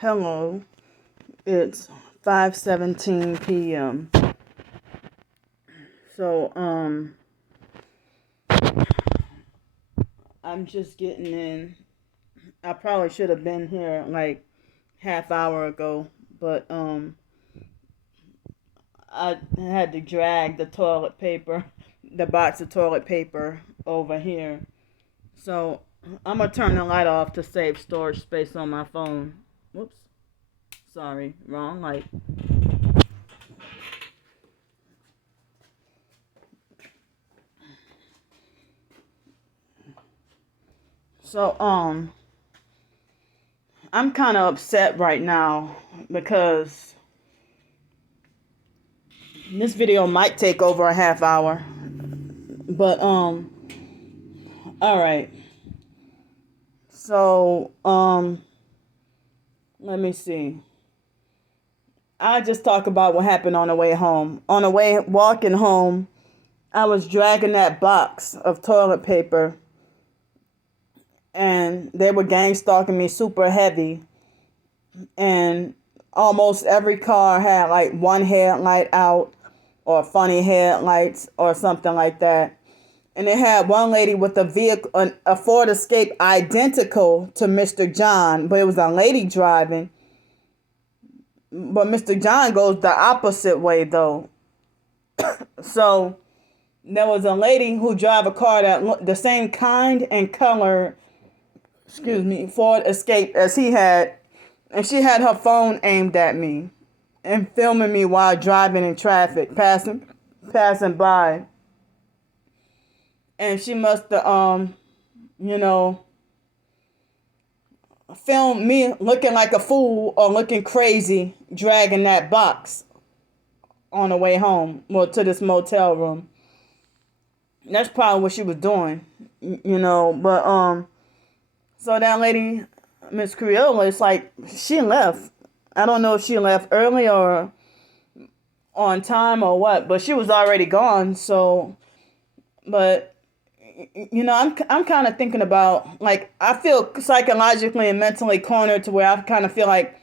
Hello, it's 5:17 p.m. So, I'm just getting in. I probably should have been here like half hour ago, but I had to drag the box of toilet paper over here. So, I'm gonna turn the light off to save storage space on my phone. Whoops. Sorry, wrong light. So, I'm kind of upset right now because this video might take over a half hour. But, all right. So, let me see. I just talk about what happened on the way home. On the way walking home, I was dragging that box of toilet paper, and they were gang stalking me super heavy. And almost every car had like one headlight out or funny headlights or something like that. And they had one lady with a vehicle, a Ford Escape identical to Mr. John, but it was a lady driving. But Mr. John goes the opposite way though. So there was a lady who drive a car that looked the same kind and color, Ford Escape as he had, and she had her phone aimed at me and filming me while driving in traffic, passing by. And she must have, filmed me looking like a fool or looking crazy, dragging that box on the way home, to this motel room. That's probably what she was doing, but, so that lady, Miss Creola, it's like she left. I don't know if she left early or on time or what, but she was already gone. So, but I'm kind of thinking about, like, I feel psychologically and mentally cornered to where I kind of feel like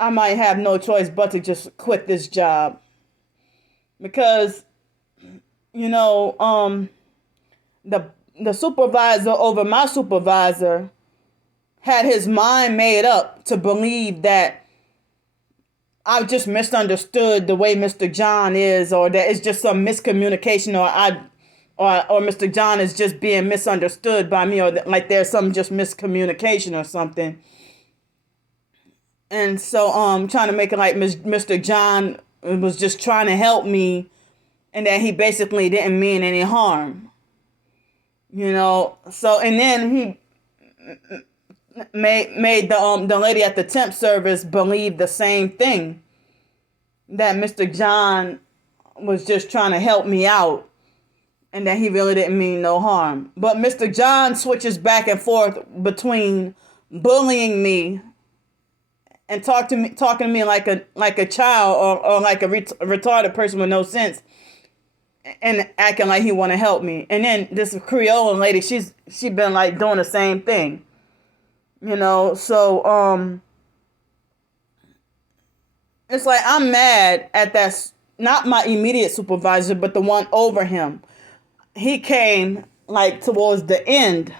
I might have no choice but to just quit this job because the supervisor over my supervisor had his mind made up to believe that I just misunderstood the way Mr. John is, or that it's just some miscommunication, or Mr. John is just being misunderstood by me, or like there's some just miscommunication or something. And so trying to make it like Mr. John was just trying to help me, and that he basically didn't mean any harm. So, and then he made the lady at the temp service believe the same thing, that Mr. John was just trying to help me out and that he really didn't mean no harm. But Mr. John switches back and forth between bullying me and talking to me like a child, or like a retarded person with no sense, and acting like he want to help me. And then this Creole lady, she been like doing the same thing. So it's like I'm mad at that, not my immediate supervisor, but the one over him. He came like towards the end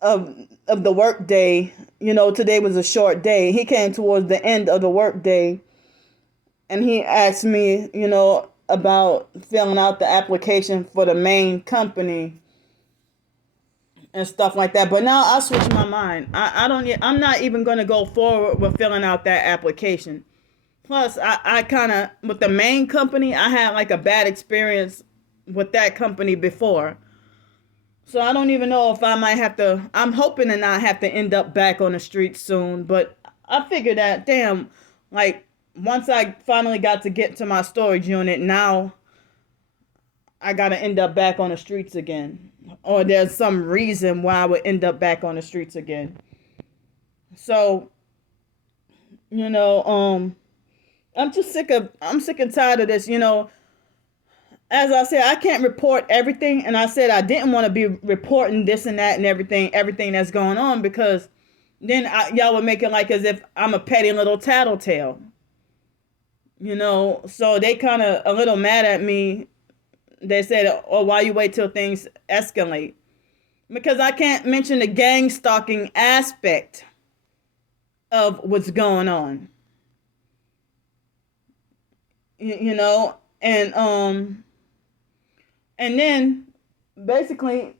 of the work day. Today was a short day. He came towards the end of the work day, and he asked me, about filling out the application for the main company and stuff like that. But now I switched my mind. I'm not even going to go forward with filling out that application. Plus, I kind of, with the main company, I had like a bad experience with that company before. So I don't even know if I might have to, I'm hoping to not have to end up back on the streets soon. But I figured that, damn, like, once I finally got to get to my storage unit, now I got to end up back on the streets again. Or there's some reason why I would end up back on the streets again. So, I'm sick and tired of this, As I said, I can't report everything, and I said I didn't want to be reporting this and that and everything that's going on, because then y'all would make it like as if I'm a petty little tattletale. So they kind of a little mad at me. They said, "Oh, why you wait till things escalate?" Because I can't mention the gang stalking aspect of what's going on. And then basically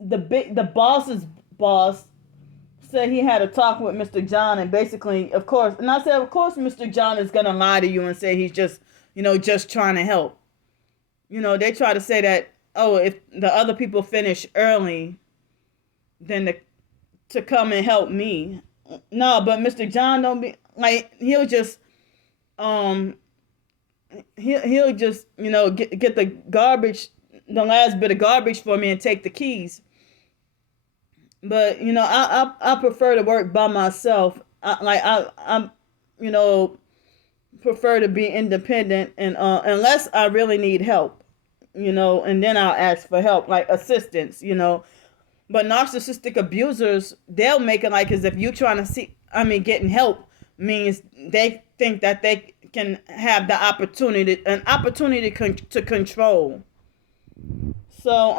the boss's boss said he had a talk with Mr. John, and basically, of course, and I said, of course, Mr. John is gonna lie to you and say he's just, just trying to help. They try to say that, oh, if the other people finish early, then to come and help me. No, but Mr. John don't be like, he'll just he'll just get the garbage, the last bit of garbage for me and take the keys. But I prefer to work by myself. I'm prefer to be independent, and unless I really need help, and then I'll ask for help, like assistance. But narcissistic abusers, they'll make it like as if you trying to getting help means they think that they can have the opportunity to control. So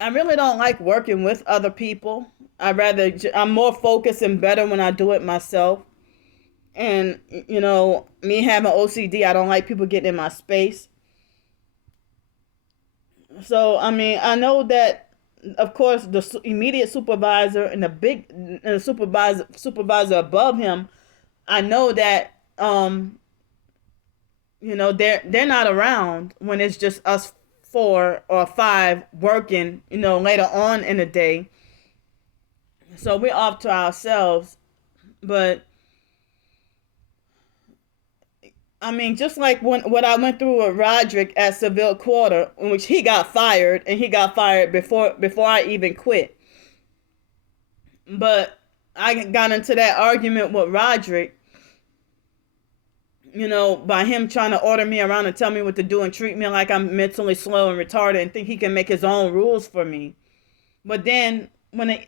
I really don't like working with other people. I'm more focused and better when I do it myself. And me having OCD, I don't like people getting in my space. So I know that, of course, the immediate supervisor and the supervisor above him, I know that they're not around when it's just us 4 or 5 working, later on in the day. So we're off to ourselves. But just like what I went through with Roderick at Seville Quarter, in which he got fired, and he got fired before I even quit. But I got into that argument with Roderick, by him trying to order me around and tell me what to do and treat me like I'm mentally slow and retarded and think he can make his own rules for me. But then when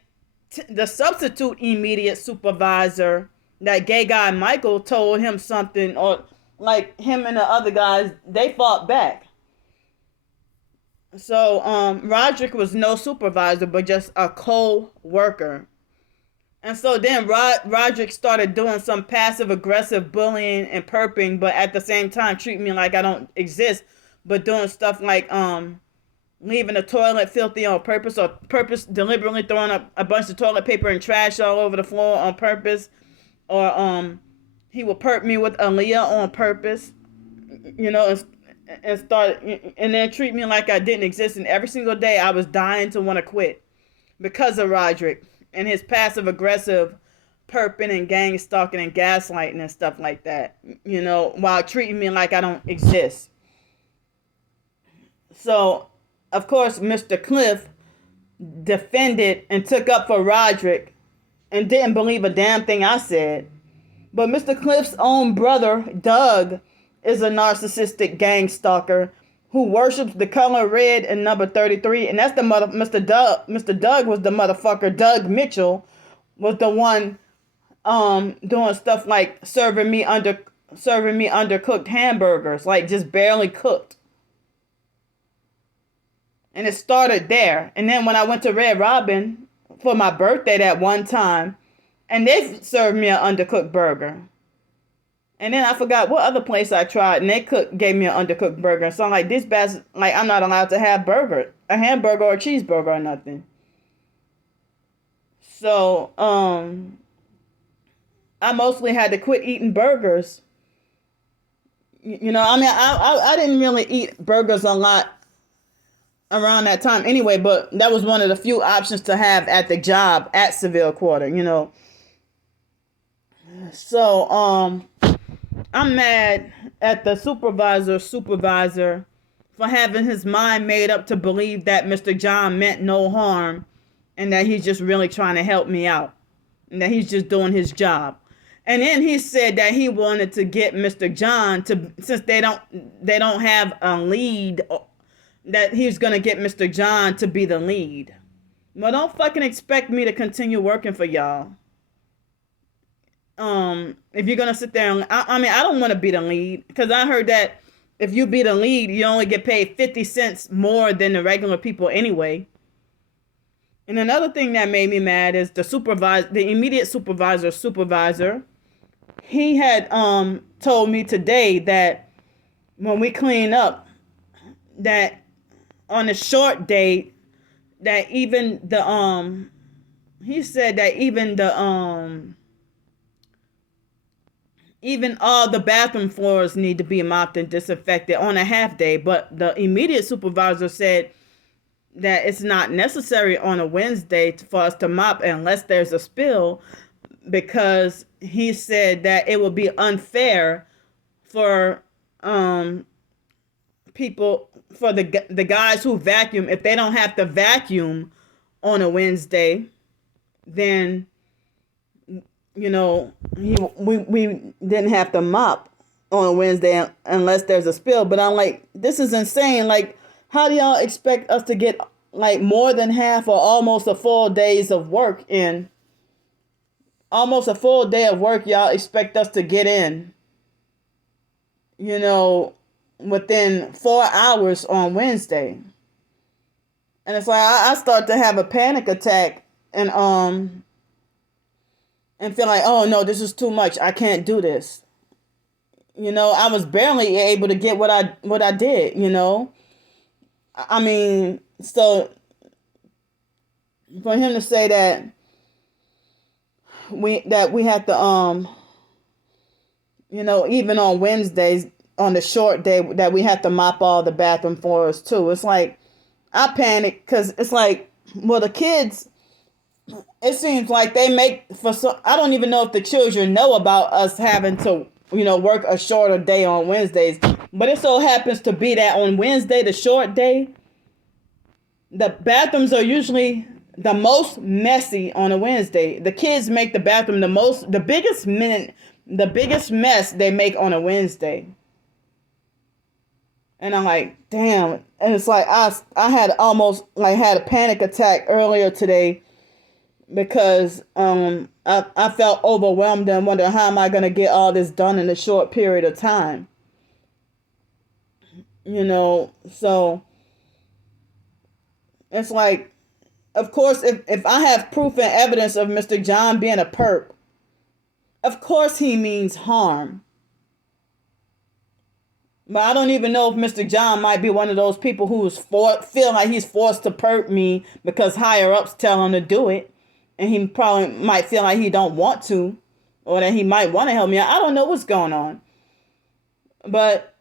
the substitute immediate supervisor, that gay guy Michael, told him something, or like him and the other guys, they fought back. So Roderick was no supervisor, but just a co-worker. And so then Roderick started doing some passive-aggressive bullying and perping, but at the same time treating me like I don't exist, but doing stuff like leaving the toilet filthy on purpose, or deliberately throwing a bunch of toilet paper and trash all over the floor on purpose, or he would perp me with Aaliyah on purpose, and then treat me like I didn't exist. And every single day I was dying to want to quit because of Roderick and his passive aggressive perping and gang stalking and gaslighting and stuff like that, while treating me like I don't exist. So, of course, Mr. Cliff defended and took up for Roderick and didn't believe a damn thing I said. But Mr. Cliff's own brother, Doug, is a narcissistic gang stalker who worships the color red and number 33. And that's Mr. Doug. Mr. Doug was the motherfucker. Doug Mitchell was the one doing stuff like serving me undercooked hamburgers, like just barely cooked. And it started there. And then when I went to Red Robin for my birthday that one time, and they served me an undercooked burger. And then I forgot what other place I tried, and they gave me an undercooked burger. So I'm like, this bastard, like, I'm not allowed to have a hamburger or a cheeseburger or nothing. So, I mostly had to quit eating burgers. I didn't really eat burgers a lot around that time anyway, but that was one of the few options to have at the job at Seville Quarter, So, I'm mad at the supervisor for having his mind made up to believe that Mr. John meant no harm and that he's just really trying to help me out and that he's just doing his job. And then he said that he wanted to get Mr. John to, since they don't have a lead, that he's going to get Mr. John to be the lead. Well, don't fucking expect me to continue working for y'all. If you're gonna sit there and I mean, I don't want to be the lead because I heard that if you be the lead, you only get paid 50 cents more than the regular people anyway. And another thing that made me mad is the immediate supervisor. He had told me today that when we clean up, that on a short day, that even the he said that even all the bathroom floors need to be mopped and disinfected on a half day. But the immediate supervisor said that it's not necessary on a Wednesday for us to mop unless there's a spill, because he said that it would be unfair for people, for the guys who vacuum, if they don't have to vacuum on a Wednesday, then we didn't have to mop on a Wednesday unless there's a spill. But I'm like, this is insane. Like, how do y'all expect us to get like more than half or almost a full days of work in? Almost a full day of work y'all expect us to get in, within 4 hours on Wednesday. And it's like I start to have a panic attack and feel like, oh no, this is too much. I can't do this. I was barely able to get what I did, I mean, so for him to say that we have to even on Wednesdays, on the short day, that we have to mop all the bathroom floors too. It's like I panic because it's like, well, the kids, it seems like they make I don't even know if the children know about us having to work a shorter day on Wednesdays, but it so happens to be that on Wednesday, the short day, the bathrooms are usually the most messy on a Wednesday. The kids make the bathroom the biggest mess they make on a Wednesday. And I'm like, damn. And it's like I had almost like had a panic attack earlier today because I felt overwhelmed and wondered, how am I going to get all this done in a short period of time? So it's like, of course, if I have proof and evidence of Mr. John being a perp, of course he means harm. But I don't even know if Mr. John might be one of those people who's feel like he's forced to perp me because higher ups tell him to do it. And he probably might feel like he don't want to, or that he might want to help me out. I don't know what's going on. But,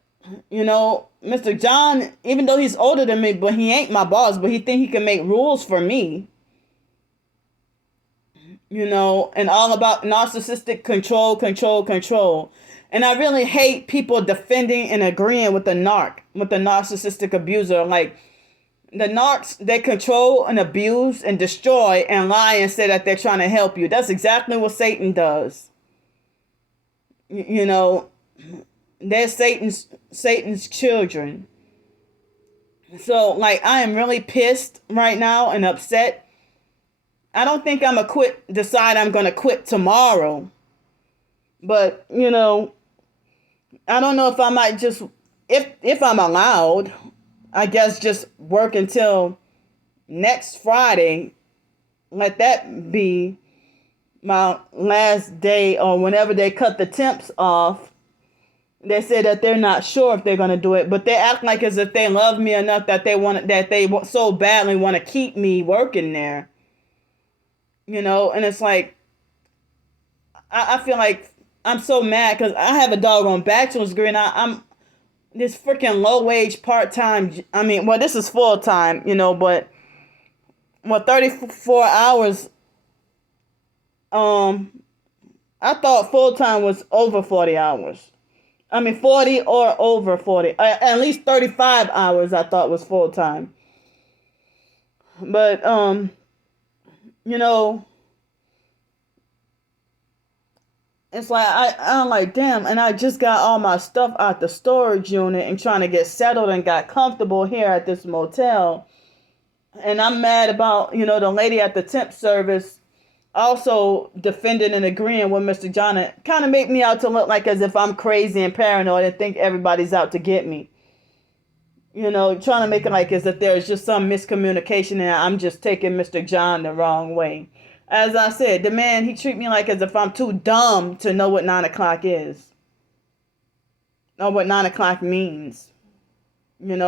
Mr. John, even though he's older than me, but he ain't my boss, but he think he can make rules for me. And all about narcissistic control. And I really hate people defending and agreeing with the narcissistic abuser. Like, the narcs, they control and abuse and destroy and lie and say that they're trying to help you. That's exactly what Satan does. They're Satan's children. So, like, I am really pissed right now and upset. I don't think I'm decide I'm going to quit tomorrow. But, I don't know if I might just, if I'm allowed, I guess just work until next Friday. Let that be my last day, or whenever they cut the temps off. They say that they're not sure if they're going to do it, but they act like as if they love me enough that they so badly want to keep me working there. And it's like, I feel like I'm so mad because I have a doggone bachelor's degree and I'm this freaking low wage part-time. I mean, well, this is full-time, but 34 hours. I thought full-time was over 40 hours. I mean, 40 or over 40. At least 35 hours I thought was full-time. But, it's like, I'm like, damn, and I just got all my stuff out the storage unit and trying to get settled and got comfortable here at this motel. And I'm mad about, the lady at the temp service also defending and agreeing with Mr. John. It kind of make me out to look like as if I'm crazy and paranoid and think everybody's out to get me. Trying to make it like as if there's just some miscommunication and I'm just taking Mr. John the wrong way. As I said, the man, he treat me like as if I'm too dumb to know what 9 o'clock is. Or what 9 o'clock means. And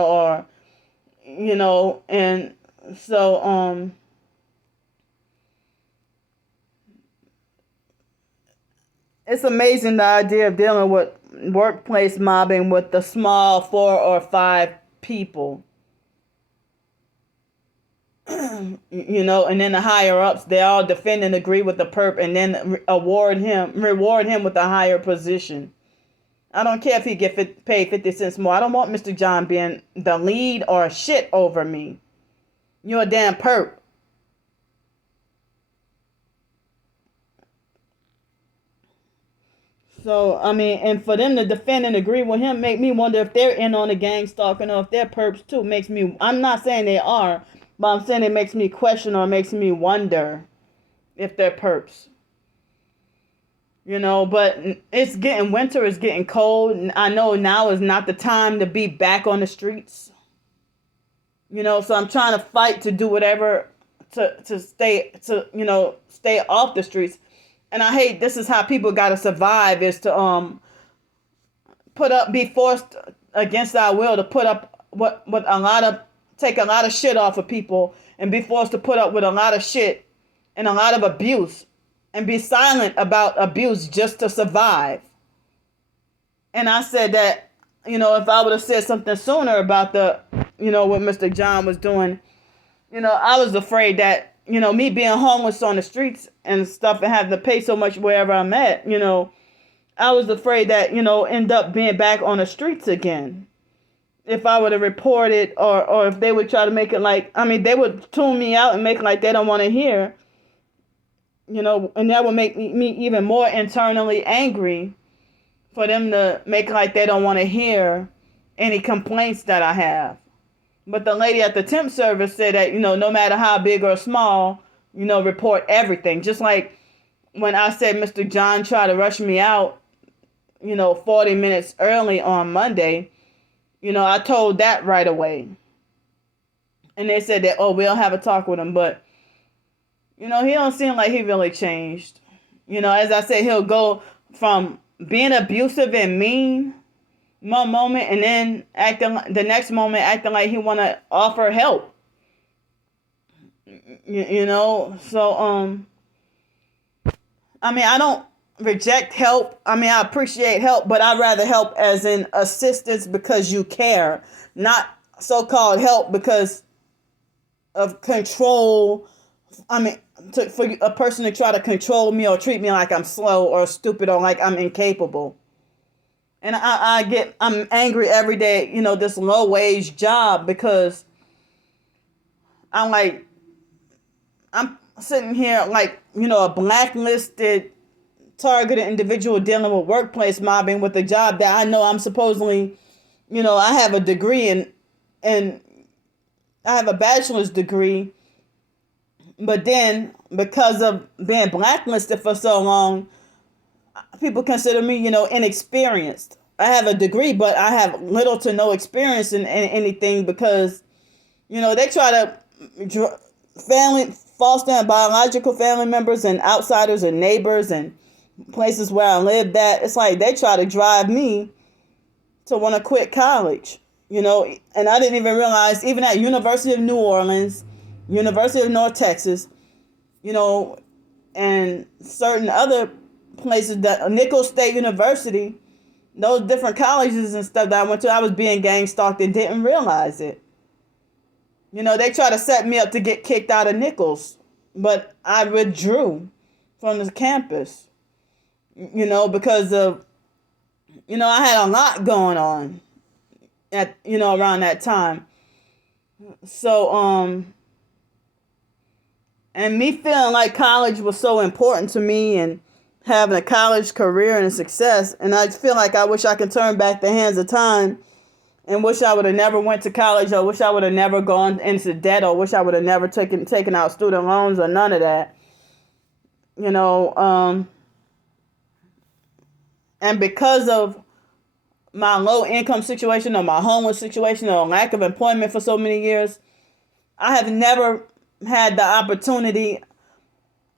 so, it's amazing the idea of dealing with workplace mobbing with the small 4 or 5 people. And then the higher ups, they all defend and agree with the perp and then reward him with a higher position. I don't care if he get paid 50 cents more. I don't want Mr. John being the lead or shit over me. You're a damn perp. So, and for them to defend and agree with him make me wonder if they're in on the gang stalking or if they're perps too. I'm not saying they are, but I'm saying it makes me question or makes me wonder if they're perps. But winter is getting cold. I know now is not the time to be back on the streets. So I'm trying to fight to do whatever to stay off the streets. And I hate this is how people gotta survive is to be forced against our will to put up take a lot of shit off of people and be forced to put up with a lot of shit and a lot of abuse and be silent about abuse just to survive. And I said that, if I would have said something sooner about what Mr. John was doing, I was afraid that, me being homeless on the streets and stuff and having to pay so much wherever I'm at, I was afraid that, end up being back on the streets again. If I would have reported or if they would try to make it like, they would tune me out and make it like they don't want to hear, and that would make me even more internally angry for them to make it like they don't want to hear any complaints that I have. But the lady at the temp service said that, no matter how big or small, report everything. Just like when I said Mr. John tried to rush me out, 40 minutes early on Monday, I told that right away. And they said that, we'll have a talk with him. But, he don't seem like he really changed. As I said, he'll go from being abusive and mean one moment and then the next moment acting like he want to offer help. So, I don't reject help. I appreciate help, but I'd rather help as in assistance because you care, not so-called help because of control. For a person to try to control me or treat me like I'm slow or stupid or like I'm incapable. And I'm angry every day, this low wage job because I'm sitting here like, a blacklisted, targeted individual dealing with workplace mobbing with a job that I know I'm supposedly, I have a degree and I have a bachelor's degree. But then because of being blacklisted for so long, people consider me, inexperienced. I have a degree, but I have little to no experience in anything because, they try to foster biological family members and outsiders and neighbors and places where I live that it's like they try to drive me to want to quit college, and I didn't even realize even at University of New Orleans, University of North Texas, and certain other places that Nicholls State University, those different colleges and stuff that I went to, I was being gang stalked and didn't realize it. They try to set me up to get kicked out of Nicholls, but I withdrew from the campus, because of, I had a lot going on at, around that time. So, and me feeling like college was so important to me and having a college career and success, and I feel like I wish I could turn back the hands of time and wish I would have never went to college, or wish I would have never gone into debt, or wish I would have never taken out student loans, or none of that. You know, and because of my low income situation, or my homeless situation, or lack of employment for so many years, I have never had the opportunity,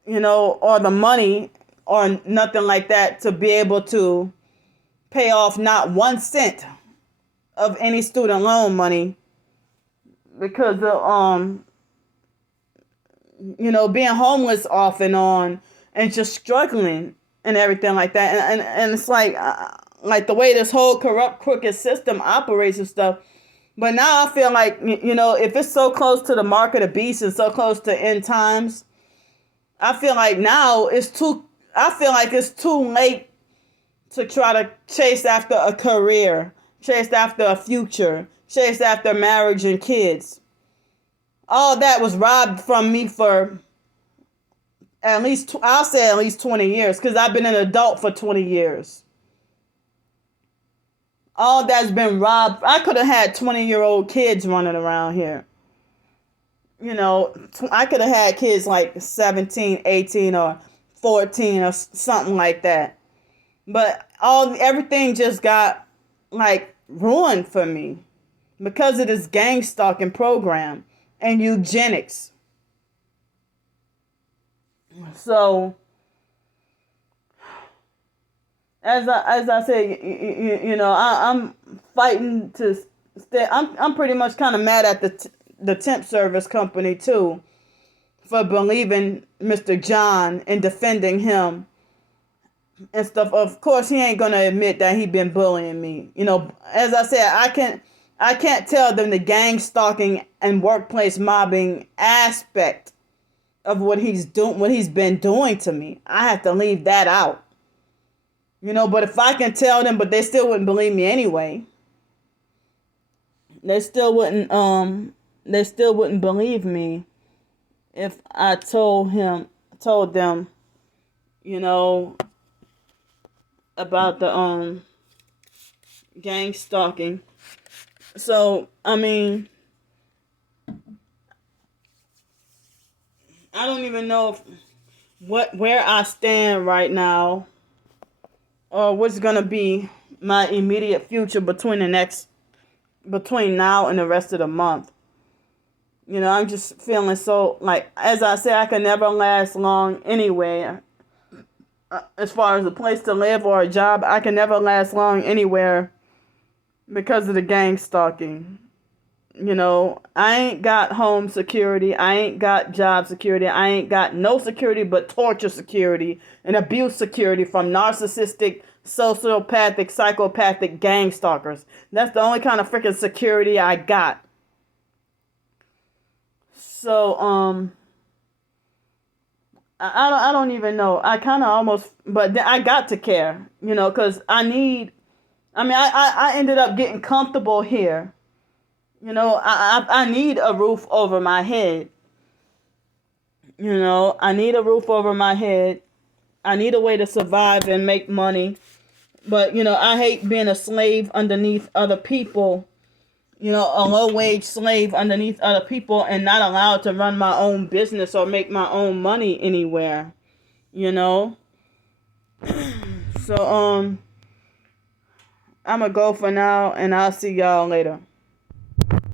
or the money, or nothing like that, to be able to pay off not 1 cent of any student loan money, because of being homeless off and on, and just struggling and everything like that. And it's like the way this whole corrupt, crooked system operates and stuff. But now I feel like, if it's so close to the mark of the beast and so close to end times, I feel like now it's too late to try to chase after a career, chase after a future, chase after marriage and kids. All that was robbed from me for at least 20 years, because I've been an adult for 20 years. All that's been robbed. I could have had 20-year-old kids running around here. I could have had kids like 17, 18, or 14, or something like that. But everything just got ruined for me because of this gang stalking program and eugenics. So, as I said, I'm fighting to stay. I'm pretty much kind of mad at the temp service company too, for believing Mr. John and defending him and stuff. Of course, he ain't gonna admit that he been bullying me. As I said, I can't tell them the gang stalking and workplace mobbing aspect of what he's been doing to me. I have to leave that out. But if I can tell them, but they still wouldn't believe me anyway. They still wouldn't believe me if I told them, about the gang stalking. So, I mean, I don't even know where I stand right now, or what's gonna be my immediate future between now and the rest of the month. I'm just feeling so, as I said, I can never last long anywhere. As far as a place to live or a job, I can never last long anywhere because of the gang stalking. I ain't got home security. I ain't got job security. I ain't got no security but torture security and abuse security from narcissistic, sociopathic, psychopathic gang stalkers. That's the only kind of freaking security I got. So, I don't even know. I kind of almost, but I got to care, because I ended up getting comfortable here. I need a roof over my head. I need a roof over my head. I need a way to survive and make money. But, I hate being a slave underneath other people. A low-wage slave underneath other people and not allowed to run my own business or make my own money anywhere. So, I'm going to go for now, and I'll see y'all later.